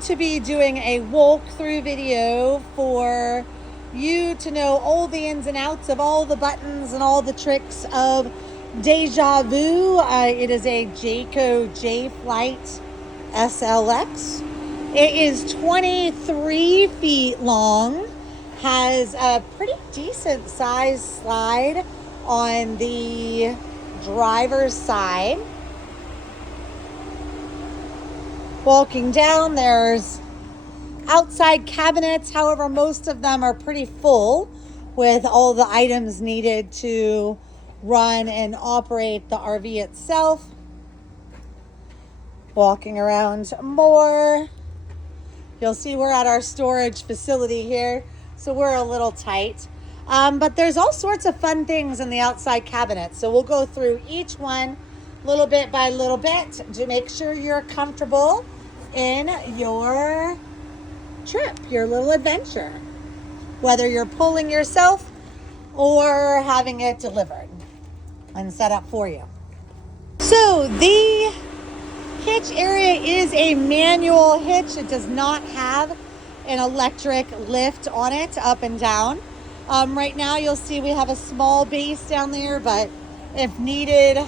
going to be doing a walkthrough video for you to know all the ins and outs of all the buttons and all the tricks of Deja Vu. It is a Jayco J-Flight SLX. It is 23 feet long, has a pretty decent size slide on the driver's side. Walking down, there's outside cabinets. However, most of them are pretty full with all the items needed to run and operate the RV itself. Walking around more, you'll see we're at our storage facility here, so we're a little tight. But there's all sorts of fun things in the outside cabinet. So we'll go through each one little bit by little bit to make sure you're comfortable in your trip, your little adventure, whether you're pulling yourself or having it delivered and set up for you. So the hitch area is a manual hitch. It does not have an electric lift on it up and down. Right now you'll see we have a small base down there, but if needed,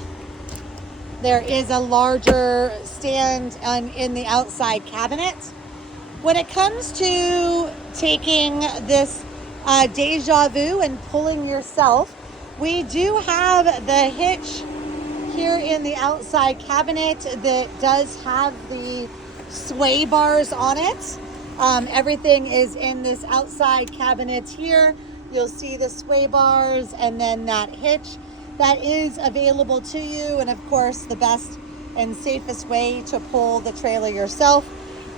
there is a larger stand in the outside cabinet. When it comes to taking this Deja Vu and pulling yourself, we do have the hitch here in the outside cabinet that does have the sway bars on it. Everything is in this outside cabinet here. You'll see the sway bars and then that hitch that is available to you, and of course the best and safest way to pull the trailer yourself.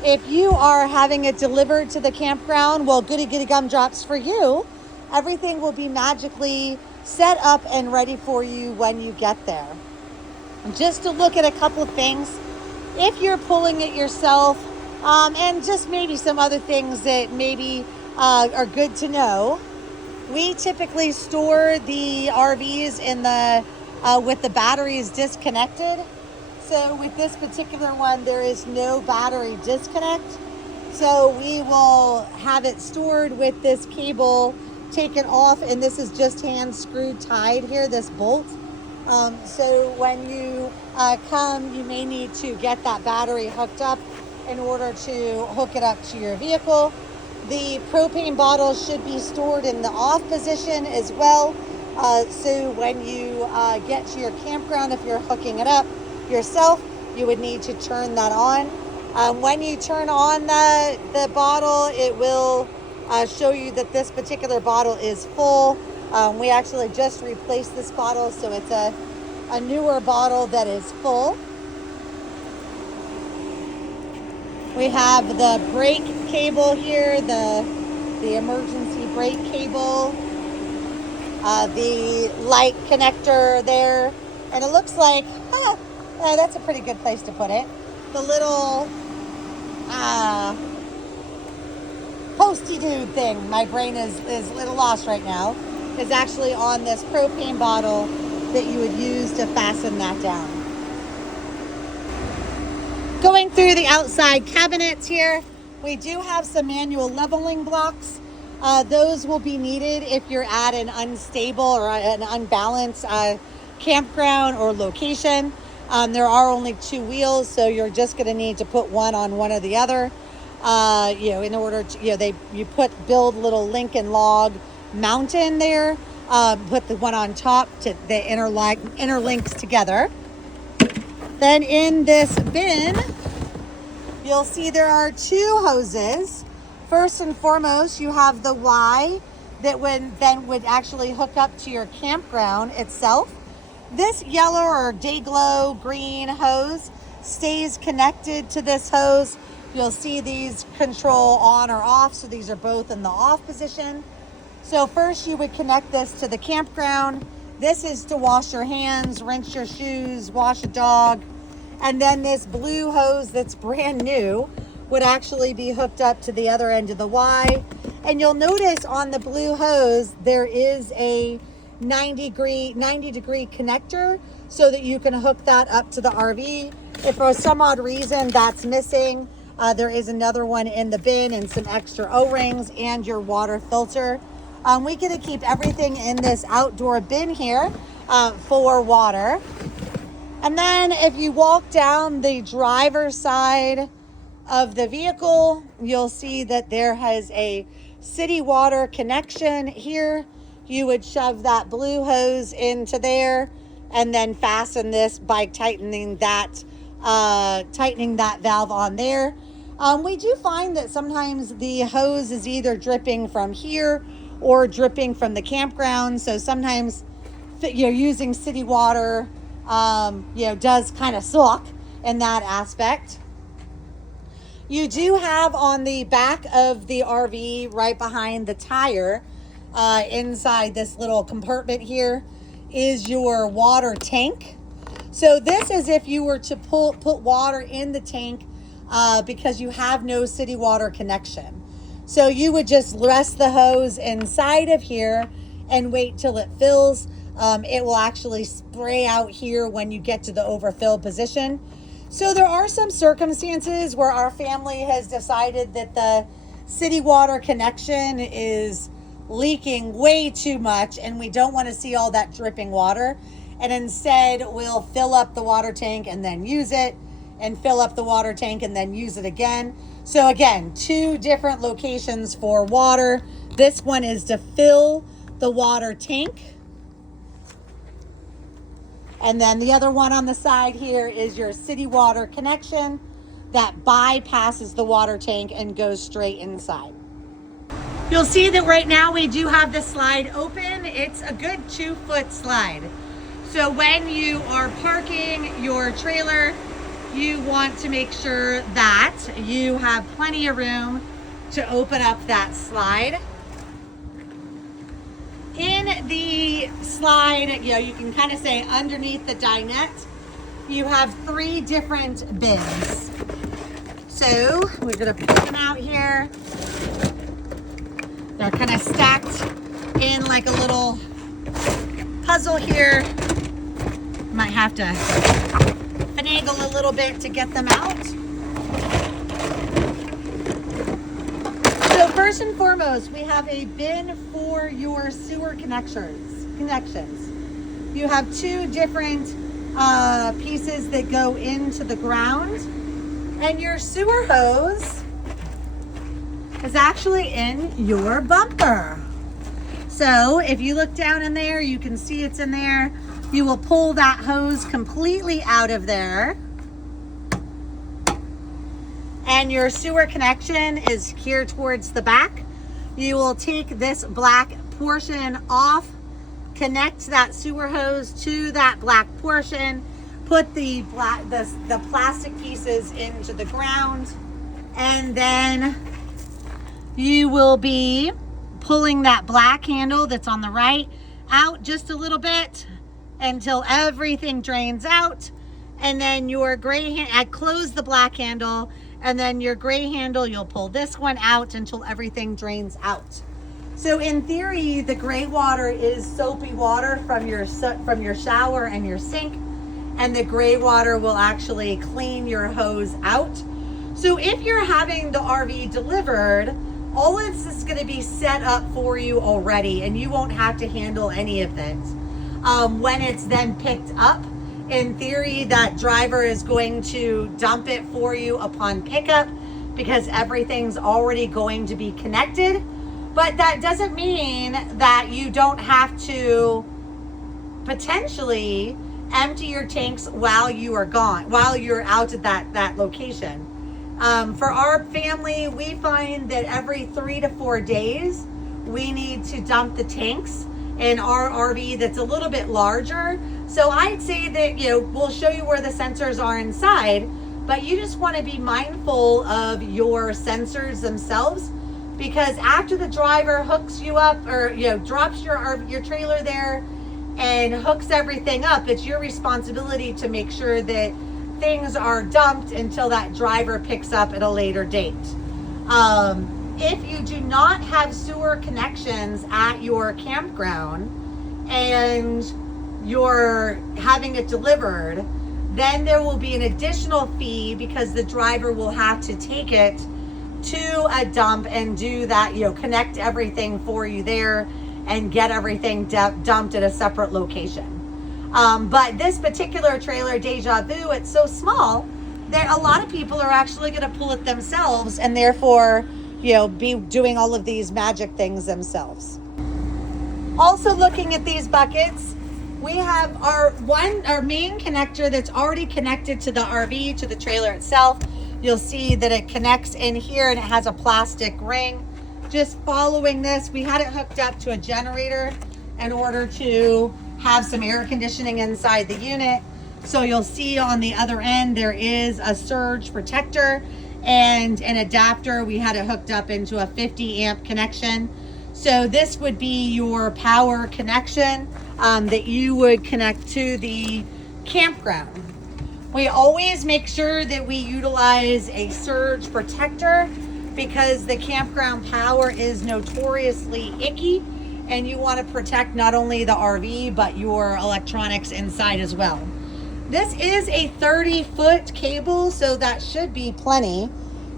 If you are having it delivered to the campground, well, goody gumdrops for you. Everything will be magically set up and ready for you when you get there. Just to look at a couple of things, if you're pulling it yourself, and just maybe some other things that maybe are good to know. We typically store the RVs in the with the batteries disconnected. So with this particular one, there is no battery disconnect. So we will have it stored with this cable taken off, and this is just hand screwed tied here, this bolt. So when you come, you may need to get that battery hooked up in order to hook it up to your vehicle. The propane bottle should be stored in the off position as well. So when you get to your campground, if you're hooking it up yourself, you would need to turn that on. When you turn on the bottle, it will show you that this particular bottle is full. We actually just replaced this bottle, so it's a newer bottle that is full. We have the brake cable here, the emergency brake cable, the light connector there, and it looks like, that's a pretty good place to put it. The little posty dude thing, my brain is a little lost right now, is actually on this propane bottle that you would use to fasten that down. Going through the outside cabinets here, we do have some manual leveling blocks. Those will be needed if you're at an unstable or an unbalanced campground or location. There are only two wheels, so you're just going to need to put one on one or the other. In order to, build little Lincoln log mountain there, put the one on top to the interlinks together. Then in this bin, you'll see there are two hoses. First and foremost, you have the Y that would actually hook up to your campground itself. This yellow or day glow green hose stays connected to this hose. You'll see these control on or off, so these are both in the off position. So first you would connect this to the campground. This is to wash your hands, rinse your shoes, wash a dog. And then this blue hose that's brand new would actually be hooked up to the other end of the Y. And you'll notice on the blue hose, there is a 90 degree connector so that you can hook that up to the RV. If for some odd reason that's missing, There is another one in the bin and some extra O-rings and your water filter. We get to keep everything in this outdoor bin here for water. And then if you walk down the driver's side of the vehicle, you'll see that there has a city water connection here. You would shove that blue hose into there and then fasten this by tightening that valve on there. We do find that sometimes the hose is either dripping from here or dripping from the campground. So sometimes, using city water, does kind of suck in that aspect. You do have on the back of the RV, right behind the tire, inside this little compartment here, is your water tank. So this is if you were to put water in the tank because you have no city water connection. So you would just rest the hose inside of here and wait till it fills. It will actually spray out here when you get to the overfill position. So there are some circumstances where our family has decided that the city water connection is leaking way too much and we don't want to see all that dripping water. And instead we'll fill up the water tank and then use it, and fill up the water tank and then use it again. So again, 2 different locations for water. This one is to fill the water tank. And then the other one on the side here is your city water connection that bypasses the water tank and goes straight inside. You'll see that right now we do have the slide open. It's a good 2-foot slide. So when you are parking your trailer, you want to make sure that you have plenty of room to open up that slide. In the slide, you can kind of say underneath the dinette, you have 3 different bins. So we're gonna pull them out here. They're kind of stacked in like a little puzzle here. Might have to finagle a little bit to get them out. So first and foremost, we have a bin for your sewer connections. You have 2 different pieces that go into the ground, and your sewer hose is actually in your bumper. So if you look down in there, you can see it's in there. You will pull that hose completely out of there. And your sewer connection is here towards the back. You will take this black portion off, connect that sewer hose to that black portion, put the plastic pieces into the ground, and then you will be pulling that black handle that's on the right out just a little bit until everything drains out. And then your gray close the black handle, and then your gray handle, you'll pull this one out until everything drains out. So in theory, the gray water is soapy water from your shower and your sink, and the gray water will actually clean your hose out. So if you're having the RV delivered, all of this is going to be set up for you already, and you won't have to handle any of it. When it's then picked up, in theory, that driver is going to dump it for you upon pickup because everything's already going to be connected. But that doesn't mean that you don't have to potentially empty your tanks while you are gone, while you're out at that location. For our family, we find that every 3 to 4 days, we need to dump the tanks in our RV that's a little bit larger. So I'd say that, we'll show you where the sensors are inside, but you just want to be mindful of your sensors themselves, because after the driver hooks you up or, drops your trailer there and hooks everything up, it's your responsibility to make sure that things are dumped until that driver picks up at a later date. If you do not have sewer connections at your campground and you're having it delivered, Then there will be an additional fee because the driver will have to take it to a dump and do that, connect everything for you there and get everything dumped at a separate location. But this particular trailer, Deja Vu, it's so small that a lot of people are actually going to pull it themselves and therefore, be doing all of these magic things themselves. Also looking at these buckets, we have our main connector that's already connected to the RV, to the trailer itself. You'll see that it connects in here and it has a plastic ring. Just following this, we had it hooked up to a generator in order to have some air conditioning inside the unit. So you'll see on the other end, there is a surge protector and an adapter. We had it hooked up into a 50 amp connection. So this would be your power connection that you would connect to the campground. We always make sure that we utilize a surge protector because the campground power is notoriously icky and you want to protect not only the RV but your electronics inside as well. This is a 30-foot cable, so that should be plenty.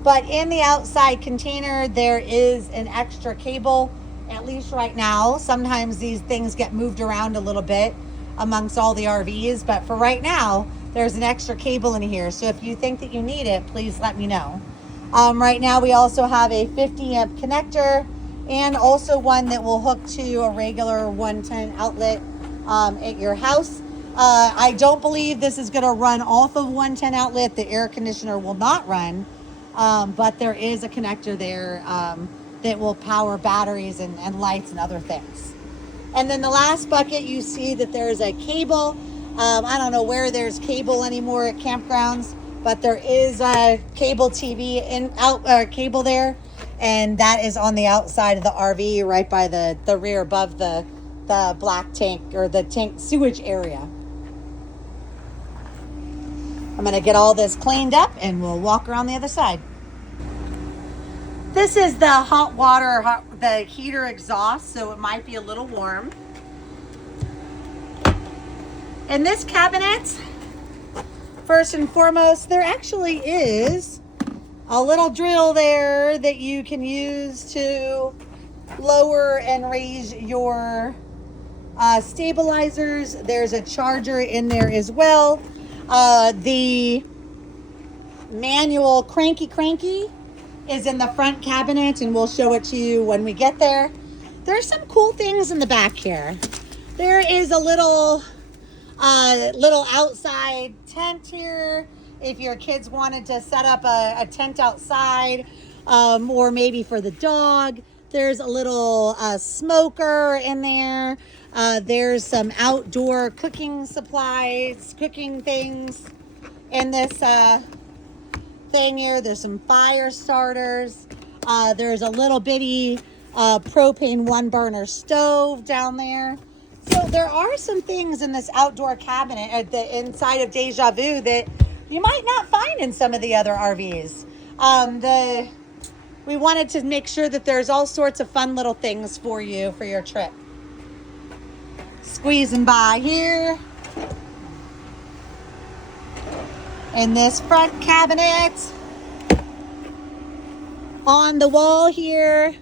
But in the outside container, there is an extra cable, at least right now. Sometimes these things get moved around a little bit amongst all the RVs, but for right now, there's an extra cable in here. So if you think that you need it, please let me know. Right now, we also have a 50 amp connector and also one that will hook to a regular 110 outlet at your house. I don't believe this is going to run off of 110 outlet. The air conditioner will not run, but there is a connector there that will power batteries and lights and other things. And then the last bucket, you see that there's a cable. I don't know where there's cable anymore at campgrounds, but there is a cable TV cable there, and that is on the outside of the RV, right by the rear above the black tank or the tank sewage area. I'm going to get all this cleaned up and we'll walk around the other side. This is the hot water, the heater exhaust, so it might be a little warm. In this cabinet, first and foremost, there actually is a little drill there that you can use to lower and raise your stabilizers. There's a charger in there as well. The manual cranky is in the front cabinet, and we'll show it to you when we get there. There's some cool things in the back here. There is a little outside tent here if your kids wanted to set up a tent outside, or maybe for the dog. There's a little smoker in there. There's some outdoor cooking supplies, cooking things in this thing here. There's some fire starters. There's a little bitty propane one burner stove down there. So there are some things in this outdoor cabinet at the inside of Deja Vu that you might not find in some of the other RVs. We wanted to make sure that there's all sorts of fun little things for you for your trip. Squeezing by here. In this front cabinet, on the wall here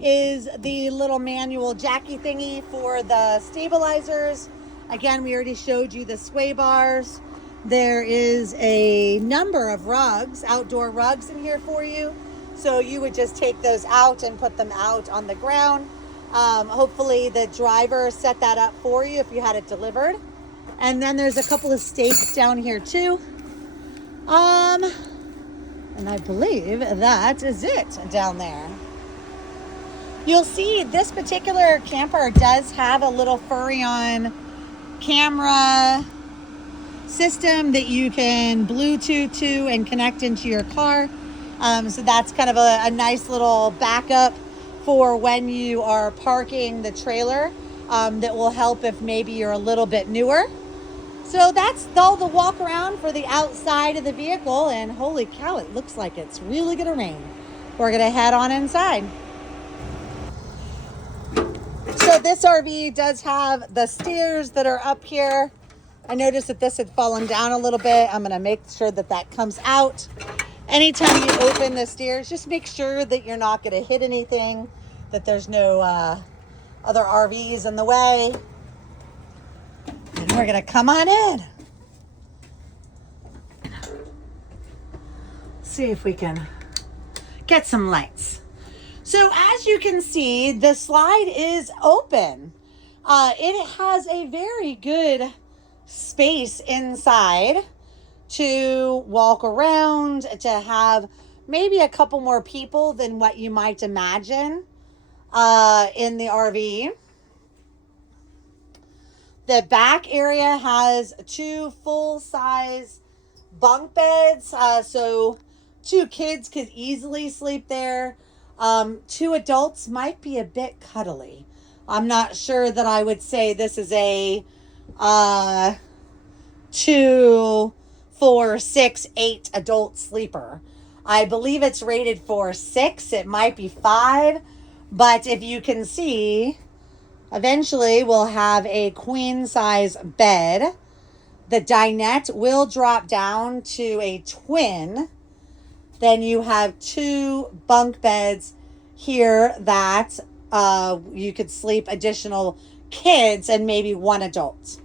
is the little manual jacky thingy for the stabilizers. Again, we already showed you the sway bars. There is a number of rugs, outdoor rugs in here for you. So you would just take those out and put them out on the ground. Hopefully the driver set that up for you if you had it delivered. And then there's a couple of stakes down here too. And I believe that is it down there. You'll see this particular camper does have a little Furrion camera system that you can Bluetooth to and connect into your car. So that's kind of a nice little backup for when you are parking the trailer, that will help if maybe you're a little bit newer. So that's all the walk around for the outside of the vehicle, and holy cow, it looks like it's really gonna rain. We're gonna head on inside. So this RV does have the stairs that are up here. I noticed that this had fallen down a little bit. I'm going to make sure that that comes out. Anytime you open the stairs, just make sure that you're not going to hit anything, that there's no other RVs in the way. And we're going to come on in. See if we can get some lights. So as you can see, the slide is open. It has a very good space inside to walk around, to have maybe a couple more people than what you might imagine in the RV. The back area has 2 full-size bunk beds, so 2 kids could easily sleep there. 2 adults might be a bit cuddly. I'm not sure that I would say this is a 2, 4, 6, 8 adult sleeper. I believe it's rated for 6. It might be 5. But if you can see, eventually we'll have a queen size bed. The dinette will drop down to a twin. Then you have 2 bunk beds here that you could sleep additional kids and maybe 1 adult.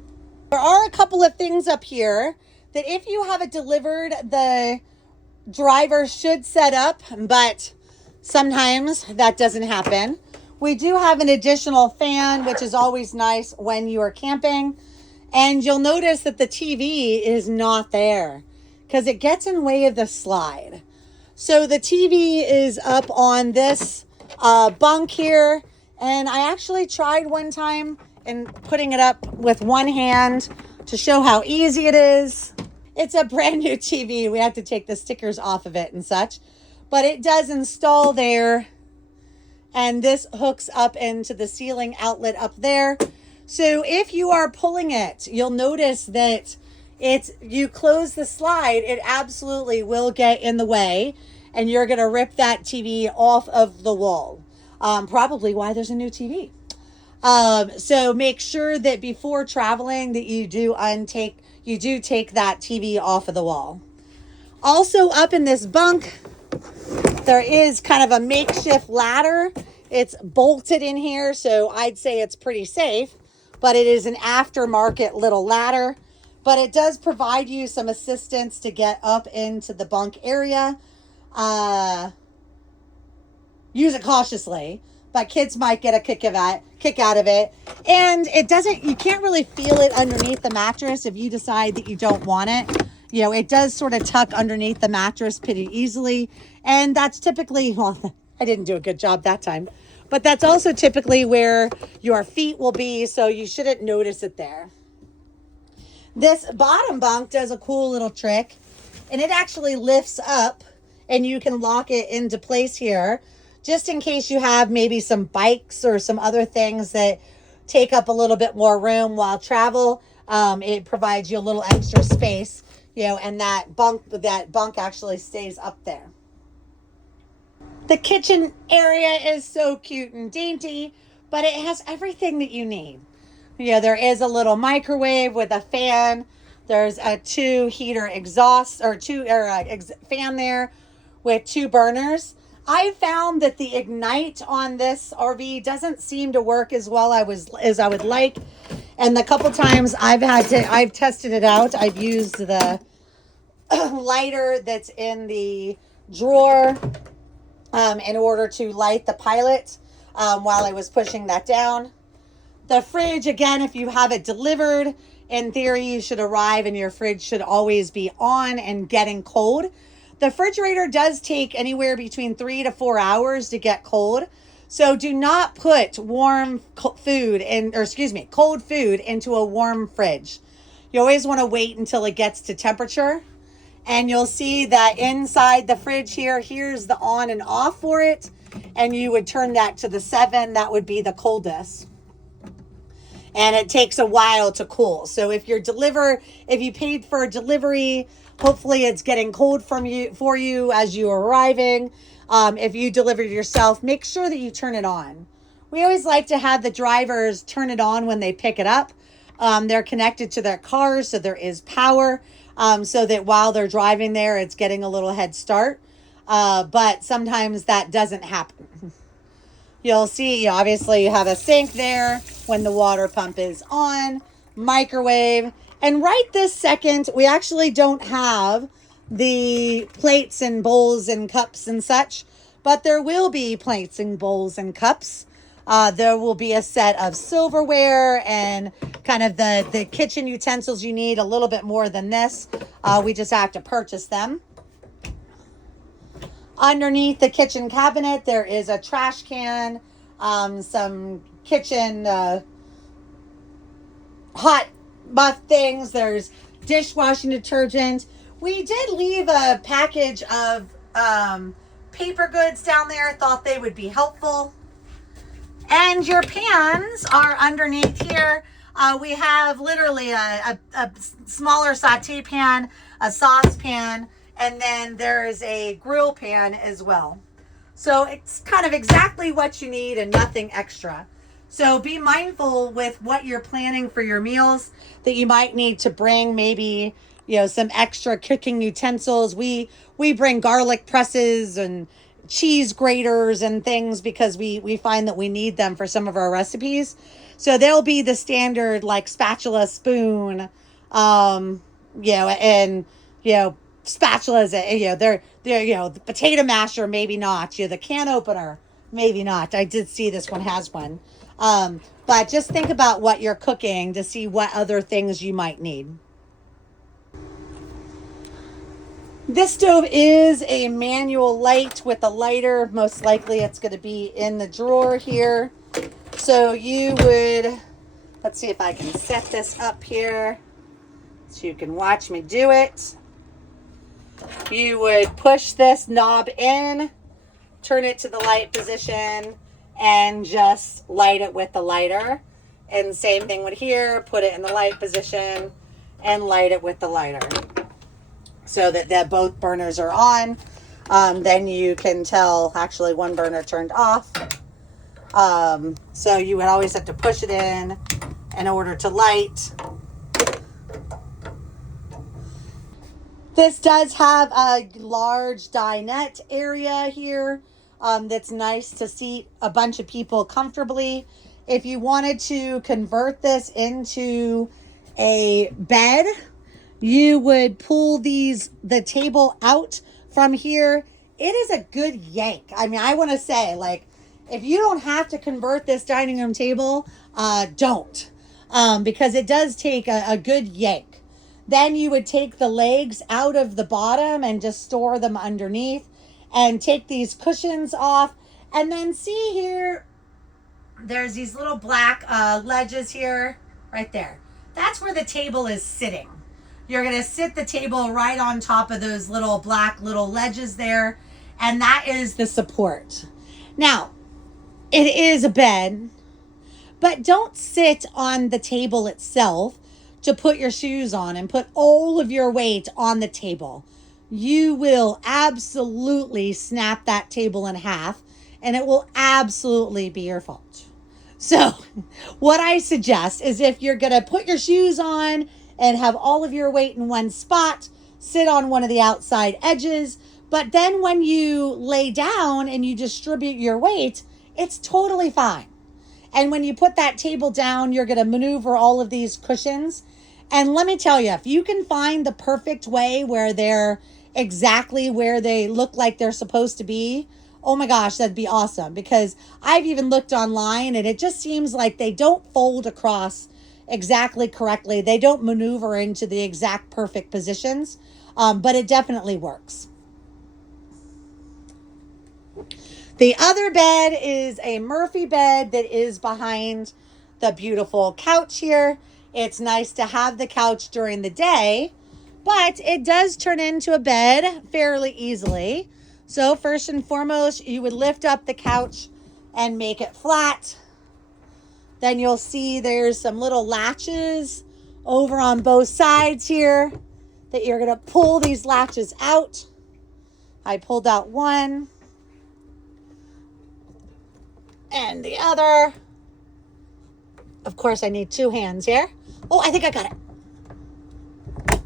There are a couple of things up here that if you have it delivered, the driver should set up, but sometimes that doesn't happen. We do have an additional fan, which is always nice when you are camping. And you'll notice that the TV is not there because it gets in the way of the slide. So the TV is up on this bunk here. And I actually tried one time and putting it up with one hand to show how easy it is. It's a brand new TV. We have to take the stickers off of it and such. But it does install there. And this hooks up into the ceiling outlet up there. So if you are pulling it, you'll notice that you close the slide, it absolutely will get in the way. And you're going to rip that TV off of the wall. Probably why there's a new TV. So make sure that before traveling that you do take that TV off of the wall. Also up in this bunk, there is kind of a makeshift ladder. It's bolted in here, so I'd say it's pretty safe, but it is an aftermarket little ladder, but it does provide you some assistance to get up into the bunk area. Use it cautiously, but kids might get a kick out of it. And you can't really feel it underneath the mattress if you decide that you don't want it. You know, it does sort of tuck underneath the mattress pretty easily. And that's typically, well, I didn't do a good job that time, but that's also typically where your feet will be. So you shouldn't notice it there. This bottom bunk does a cool little trick, and it actually lifts up and you can lock it into place here. Just in case you have maybe some bikes or some other things that take up a little bit more room while travel. It provides you a little extra space, and that bunk actually stays up there. The kitchen area is so cute and dainty, but it has everything that you need. There is a little microwave with a fan. There's a 2 heater exhaust or fan there with 2 burners. I found that the Ignite on this RV doesn't seem to work as well as I would like. And the couple times I've tested it out, I've used the lighter that's in the drawer in order to light the pilot while I was pushing that down. The fridge, again, if you have it delivered, in theory, you should arrive and your fridge should always be on and getting cold. The refrigerator does take anywhere between 3 to 4 hours to get cold. So do not put cold food into a warm fridge. You always want to wait until it gets to temperature. And you'll see that inside the fridge here's the on and off for it. And you would turn that to the 7. That would be the coldest. And it takes a while to cool. So if you paid for a delivery, hopefully it's getting cold for you as you're arriving. If you delivered yourself, make sure that you turn it on. We always like to have the drivers turn it on when they pick it up. They're connected to their cars, so there is power, so that while they're driving there, it's getting a little head start. But sometimes that doesn't happen. You'll see, obviously, you have a sink there when the water pump is on, microwave. And right this second, we actually don't have the plates and bowls and cups and such, but there will be plates and bowls and cups. There will be a set of silverware and kind of the kitchen utensils you need, a little bit more than this. We just have to purchase them. Underneath the kitchen cabinet, there is a trash can, some kitchen hot buff things. There's dishwashing detergent. We did leave a package of paper goods down there. Thought they would be helpful. And your pans are underneath here. We have literally a smaller saute pan, a saucepan, and then there's a grill pan as well. So it's kind of exactly what you need and nothing extra. So be mindful with what you're planning for your meals, that you might need to bring maybe, some extra cooking utensils. We bring garlic presses and cheese graters and things because we find that we need them for some of our recipes. So they'll be the standard like spatula, spoon, and spatulas, they're the potato masher, maybe not, the can opener, maybe not. I did see this one has one. But just think about what you're cooking to see what other things you might need. This stove is a manual light with a lighter. Most likely it's going to be in the drawer here. So you would, let's see if I can set this up here so you can watch me do it. You would push this knob in, turn it to the light position, and just light it with the lighter. And same thing with here, put it in the light position and light it with the lighter so that both burners are on. Then you can tell actually one burner turned off. So you would always have to push it in order to light. This does have a large dinette area here that's nice to seat a bunch of people comfortably. If you wanted to convert this into a bed, you would pull the table out from here. It is a good yank. I mean, I want to say, like, if you don't have to convert this dining room table, don't. Because it does take a good yank. Then you would take the legs out of the bottom and just store them underneath and take these cushions off. And then see here, there's these little black ledges here, right there. That's where the table is sitting. You're going to sit the table right on top of those little black little ledges there. And that is the support. Now, it is a bed, but don't sit on the table itself to put your shoes on and put all of your weight on the table. You will absolutely snap that table in half, and it will absolutely be your fault. So what I suggest is if you're going to put your shoes on and have all of your weight in one spot, sit on one of the outside edges. But then when you lay down and you distribute your weight, it's totally fine. And when you put that table down, you're going to maneuver all of these cushions. And let me tell you, if you can find the perfect way where they're exactly where they look like they're supposed to be, oh my gosh, that'd be awesome. Because I've even looked online and it just seems like they don't fold across exactly correctly. They don't maneuver into the exact perfect positions, but it definitely works. The other bed is a Murphy bed that is behind the beautiful couch here. It's nice to have the couch during the day, but it does turn into a bed fairly easily. So first and foremost, you would lift up the couch and make it flat. Then you'll see there's some little latches over on both sides here that you're going to pull these latches out. I pulled out one and the other. Of course, I need two hands here. Oh, I think I got it.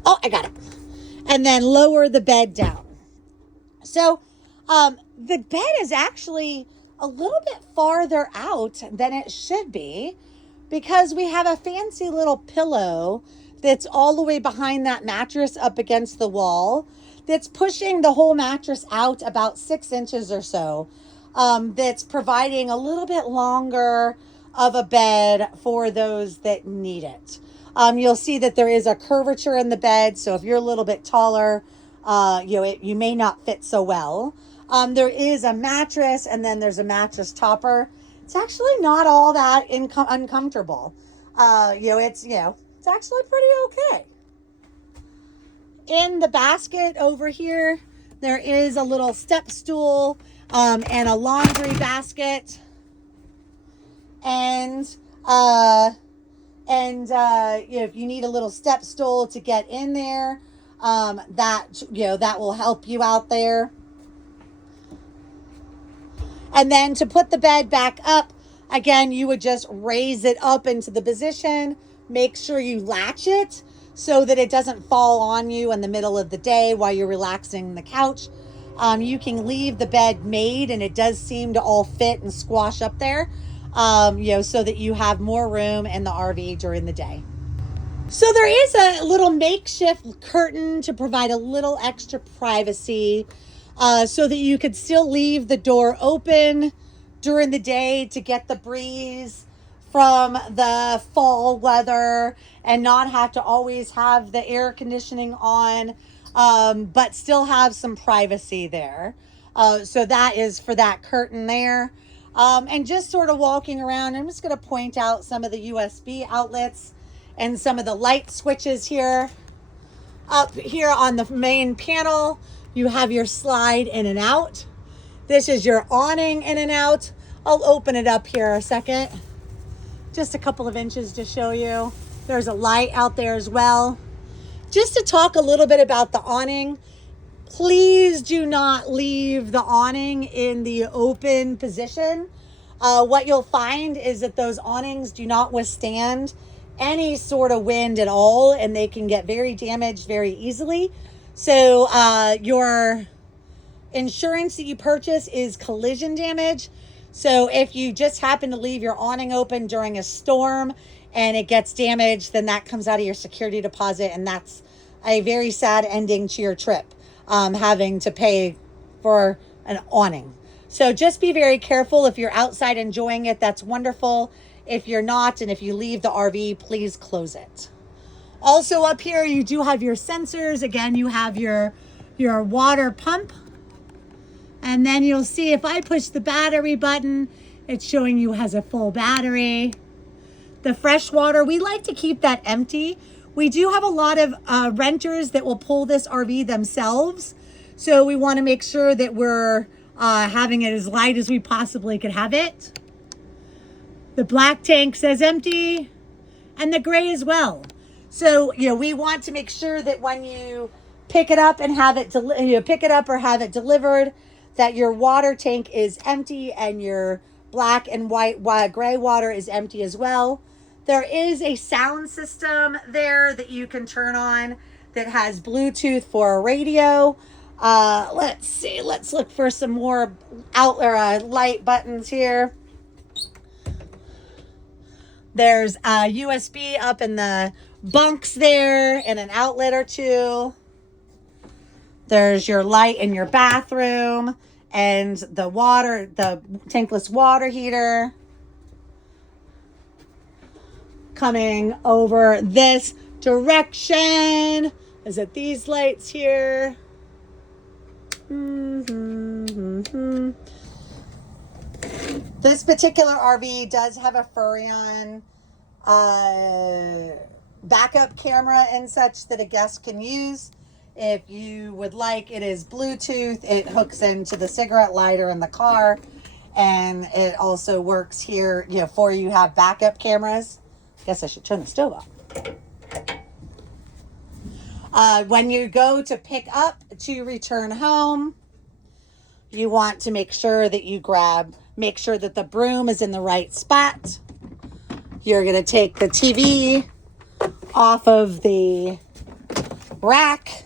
Oh, I got it. And then lower the bed down. So the bed is actually a little bit farther out than it should be because we have a fancy little pillow that's all the way behind that mattress up against the wall that's pushing the whole mattress out about 6 inches or so. That's providing a little bit longer of a bed for those that need it. You'll see that there is a curvature in the bed, so if you're a little bit taller, you may not fit so well. There is a mattress, and then there's a mattress topper. It's actually not all that uncomfortable. It's actually pretty okay. In the basket over here, there is a little step stool and a laundry basket, and if you need a little step stool to get in there, that will help you out there. And then to put the bed back up, again, you would just raise it up into the position. Make sure you latch it so that it doesn't fall on you in the middle of the day while you're relaxing on the couch. You can leave the bed made, and it does seem to all fit and squash up there, so that you have more room in the RV during the day. So there is a little makeshift curtain to provide a little extra privacy, so that you could still leave the door open during the day to get the breeze from the fall weather and not have to always have the air conditioning on, but still have some privacy there. So that is for that curtain there. And just sort of walking around, I'm just going to point out some of the USB outlets and some of the light switches here. Up here on the main panel, you have your slide in and out. This is your awning in and out. I'll open it up here a second. Just a couple of inches to show you. There's a light out there as well. Just to talk a little bit about the awning, please do not leave the awning in the open position. What you'll find is that those awnings do not withstand any sort of wind at all, and they can get very damaged very easily. So your insurance that you purchase is collision damage. So if you just happen to leave your awning open during a storm and it gets damaged, then that comes out of your security deposit, and that's a very sad ending to your trip, having to pay for an awning. So just be very careful. If you're outside enjoying it, that's wonderful. If you're not, and if you leave the RV, please close it. Also up here, you do have your sensors. Again, you have your water pump. And then you'll see if I push the battery button, it's showing you has a full battery. The fresh water, we like to keep that empty. We do have a lot of renters that will pull this RV themselves. So we want to make sure that we're having it as light as we possibly could have it. The black tank says empty, and the gray as well. So, we want to make sure that when you pick it up and have it, pick it up or have it delivered, that your water tank is empty and your black and white gray water is empty as well. There is a sound system there that you can turn on that has Bluetooth for a radio. Let's see. Let's look for some more light buttons here. There's a USB up in the bunks there and an outlet or two. There's your light in your bathroom and the tankless water heater. Coming over this direction, is it these lights here? This particular RV does have a Furrion backup camera and such that a guest can use. If you would like, it is Bluetooth. It hooks into the cigarette lighter in the car, and it also works here, for you have backup cameras. Guess I should turn the stove off. When you go to pick up to return home, you want to make sure that make sure that the broom is in the right spot. You're going to take the TV off of the rack,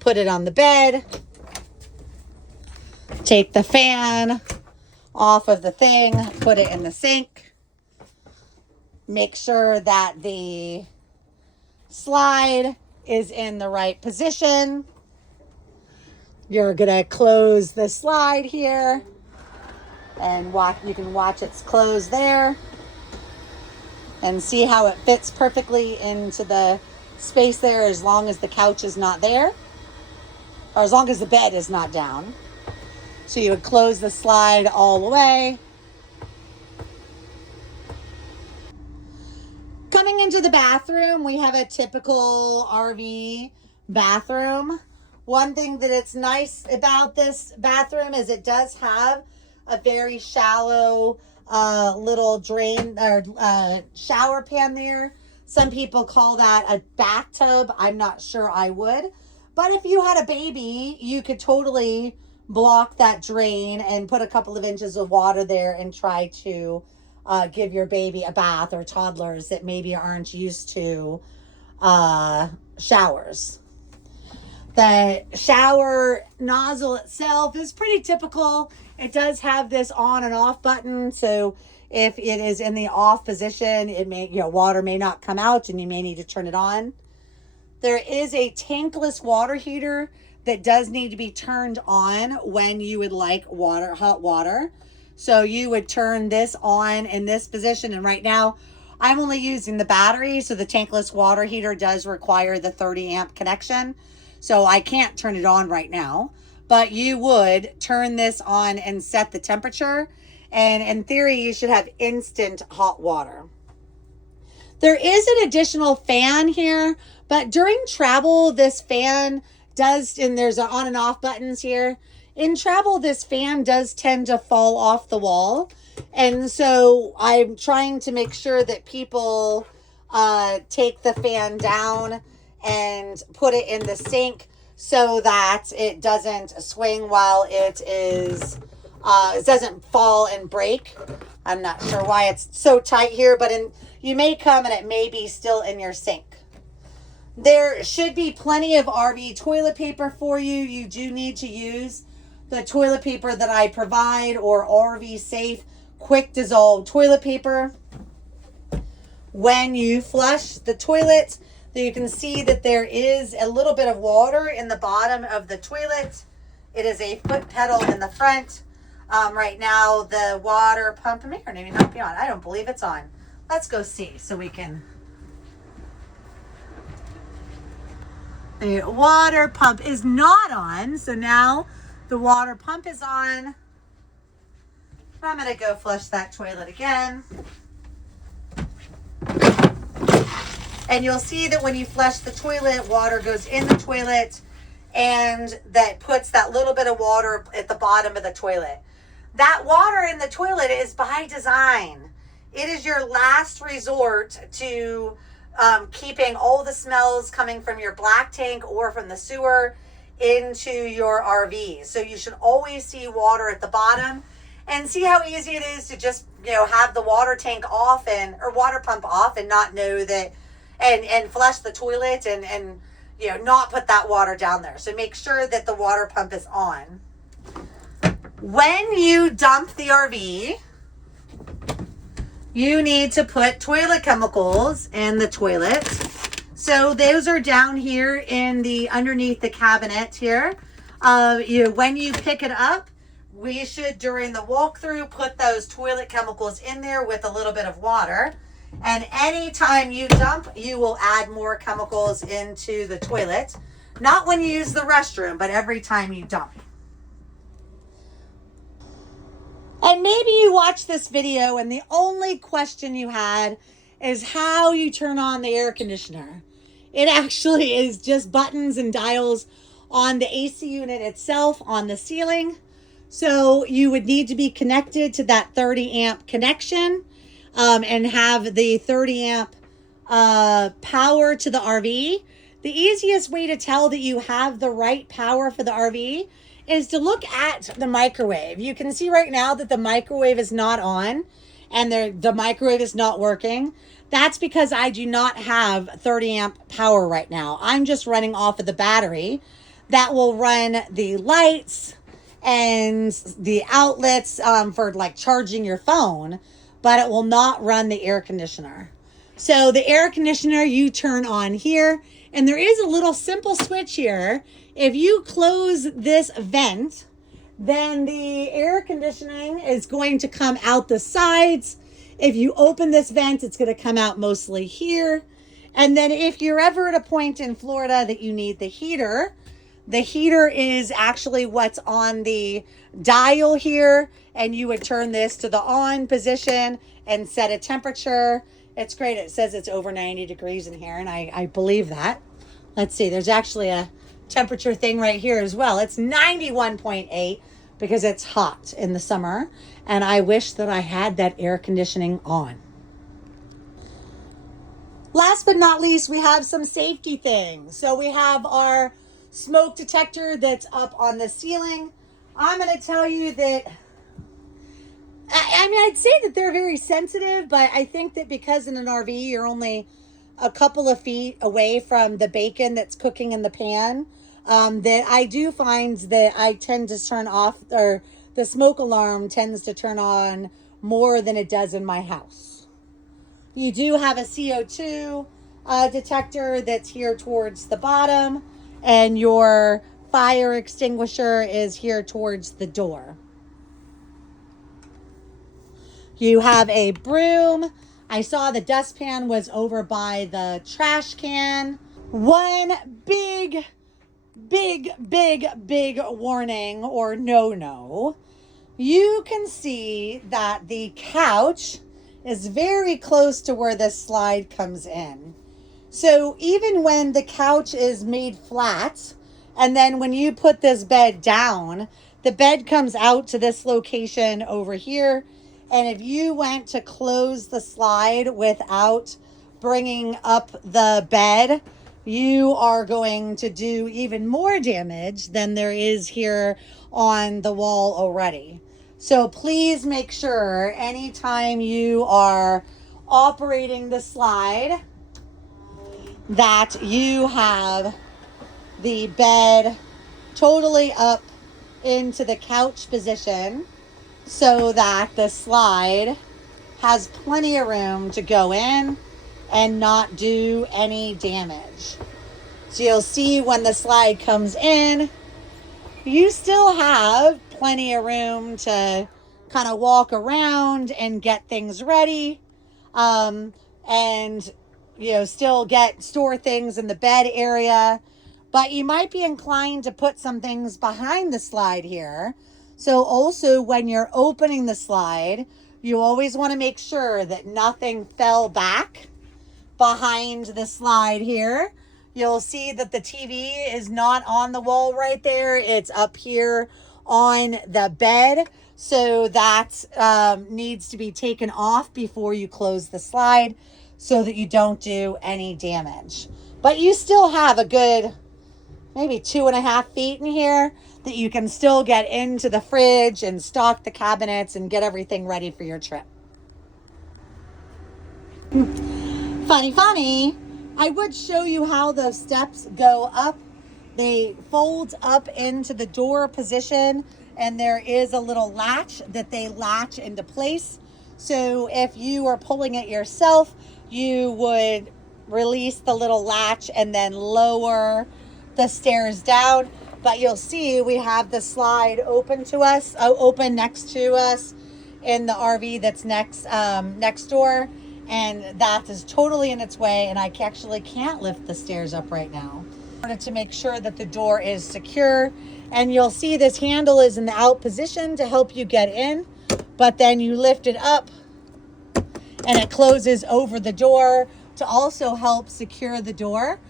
put it on the bed, take the fan off of the thing, put it in the sink, make sure that the slide is in the right position. You're gonna close the slide here and you can watch it's closed there and see how it fits perfectly into the space there, as long as the couch is not there, or as long as the bed is not down. So you would close the slide all the way. Coming into the bathroom, we have a typical RV bathroom. One thing that it's nice about this bathroom is it does have a very shallow little drain or shower pan there. Some people call that a bathtub. I'm not sure I would. But if you had a baby, you could totally block that drain and put a couple of inches of water there and try to give your baby a bath, or toddlers that maybe aren't used to showers. The shower nozzle itself is pretty typical. It does have this on and off button, so if it is in the off position, it may, water may not come out and you may need to turn it on. There is a tankless water heater that does need to be turned on when you would like hot water. So you would turn this on in this position, and right now I'm only using the battery, so the tankless water heater does require the 30 amp connection. So I can't turn it on right now, but you would turn this on and set the temperature. And in theory, you should have instant hot water. There is an additional fan here, but during travel, this fan does, and there's on and off buttons here. In travel, this fan does tend to fall off the wall. And so I'm trying to make sure that people take the fan down and put it in the sink so that it doesn't swing while it doesn't fall and break. I'm not sure why it's so tight here, but you may come and it may be still in your sink. There should be plenty of RV toilet paper for you. You do need to use the toilet paper that I provide, or RV safe quick dissolve toilet paper. When you flush the toilet, you can see that there is a little bit of water in the bottom of the toilet. It is a foot pedal in the front. Right now, the water pump may or may not be on. I don't believe it's on. Let's go see so we can. The water pump is not on. So now the water pump is on. I'm going to go flush that toilet again. And you'll see that when you flush the toilet, water goes in the toilet, and that puts that little bit of water at the bottom of the toilet. That water in the toilet is by design. It is your last resort to keeping all the smells coming from your black tank or from the sewer into your RV. So you should always see water at the bottom, and see how easy it is to just, have the water tank off or water pump off and not know that, and flush the toilet and not put that water down there. So make sure that the water pump is on. When you dump the RV, you need to put toilet chemicals in the toilet. So those are down here in the underneath the cabinet here. When you pick it up, we should, during the walkthrough, put those toilet chemicals in there with a little bit of water. And anytime you dump, you will add more chemicals into the toilet. Not when you use the restroom, but every time you dump. And maybe you watched this video and the only question you had is how you turn on the air conditioner. It actually is just buttons and dials on the AC unit itself on the ceiling. So you would need to be connected to that 30 amp connection and have the 30 amp power to the RV. The easiest way to tell that you have the right power for the RV is to look at the microwave. You can see right now that the microwave is not on. and the microwave is not working, that's because I do not have 30 amp power right now. I'm just running off of the battery that will run the lights and the outlets for like charging your phone, but it will not run the air conditioner. So the air conditioner you turn on here, and there is a little simple switch here. If you close this vent, then the air conditioning is going to come out the sides. If you open this vent, it's going to come out mostly here. And then if you're ever at a point in Florida that you need the heater is actually what's on the dial here. And you would turn this to the on position and set a temperature. It's great. It says it's over 90 degrees in here, and I believe that. Let's see. There's actually a temperature thing right here as well. It's 91.8 because it's hot in the summer, and I wish that I had that air conditioning on. Last but not least, we have some safety things. So we have our smoke detector that's up on the ceiling. I'm going to tell you that, I mean, I'd say that they're very sensitive, but I think that because in an RV, you're only a couple of feet away from the bacon that's cooking in the pan, that I do find that I tend to turn off, or the smoke alarm tends to turn on more than it does in my house. You do have a CO2 detector that's here towards the bottom, and your fire extinguisher is here towards the door. You have a broom. I saw the dustpan was over by the trash can. One big warning or no. You can see that the couch is very close to where this slide comes in. So even when the couch is made flat, and then when you put this bed down, the bed comes out to this location over here. And if you went to close the slide without bringing up the bed, you are going to do even more damage than there is here on the wall already. So please make sure anytime you are operating the slide that you have the bed totally up into the couch position so that the slide has plenty of room to go in and not do any damage. So you'll see when the slide comes in, you still have plenty of room to kind of walk around and get things ready, and still store things in the bed area. But you might be inclined to put some things behind the slide here. So also when you're opening the slide, you always want to make sure that nothing fell back behind the slide here. You'll see that the TV is not on the wall right there. It's up here on the bed. So that needs to be taken off before you close the slide so that you don't do any damage. But you still have a good maybe 2.5 feet in here that you can still get into the fridge and stock the cabinets and get everything ready for your trip. Funny. I would show you how those steps go up. They fold up into the door position, and there is a little latch that they latch into place. So if you are pulling it yourself, you would release the little latch and then lower the stairs down. But you'll see we have the slide open next to us in the RV that's next door, and that is totally in its way, and I actually can't lift the stairs up right now in order to make sure that the door is secure. And you'll see this handle is in the out position to help you get in, but then you lift it up and it closes over the door to also help secure the door.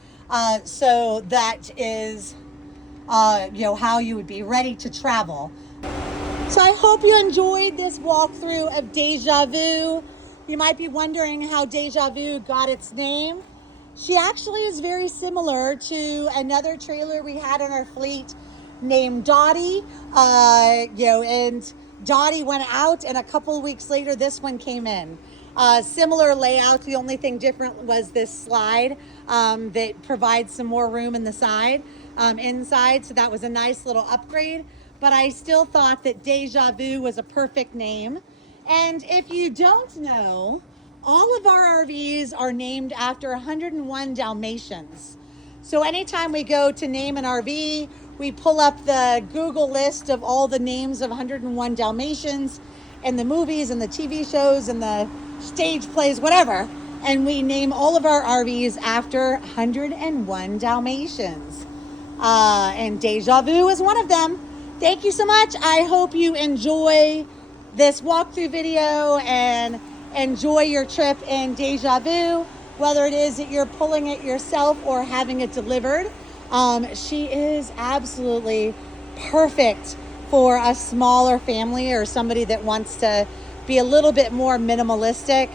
So that is how you would be ready to travel. So I hope you enjoyed this walkthrough of Deja Vu. You might be wondering how Deja Vu got its name. She actually is very similar to another trailer we had in our fleet named Dottie, and Dottie went out, and a couple of weeks later, this one came in. Similar layout. The only thing different was this slide that provides some more room in the side, inside. So that was a nice little upgrade. But I still thought that Deja Vu was a perfect name. And if you don't know, all of our RVs are named after 101 Dalmatians. So anytime we go to name an RV, we pull up the Google list of all the names of 101 Dalmatians and the movies and the TV shows and the stage plays, whatever. And we name all of our RVs after 101 Dalmatians. And Deja Vu is one of them. Thank you so much. I hope you enjoy this walkthrough video and enjoy your trip in Deja Vu, whether it is that you're pulling it yourself or having it delivered. She is absolutely perfect for a smaller family or somebody that wants to be a little bit more minimalistic.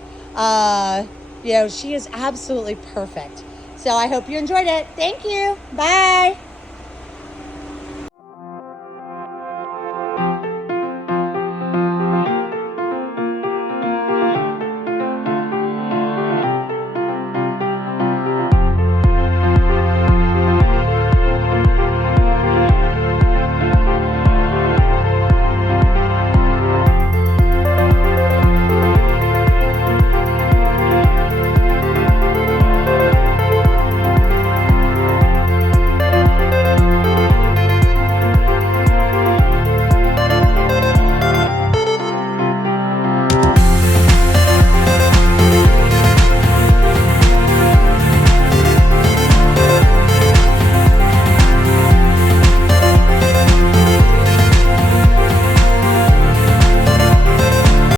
You know, she is absolutely perfect. So I hope you enjoyed it. Thank you. Bye.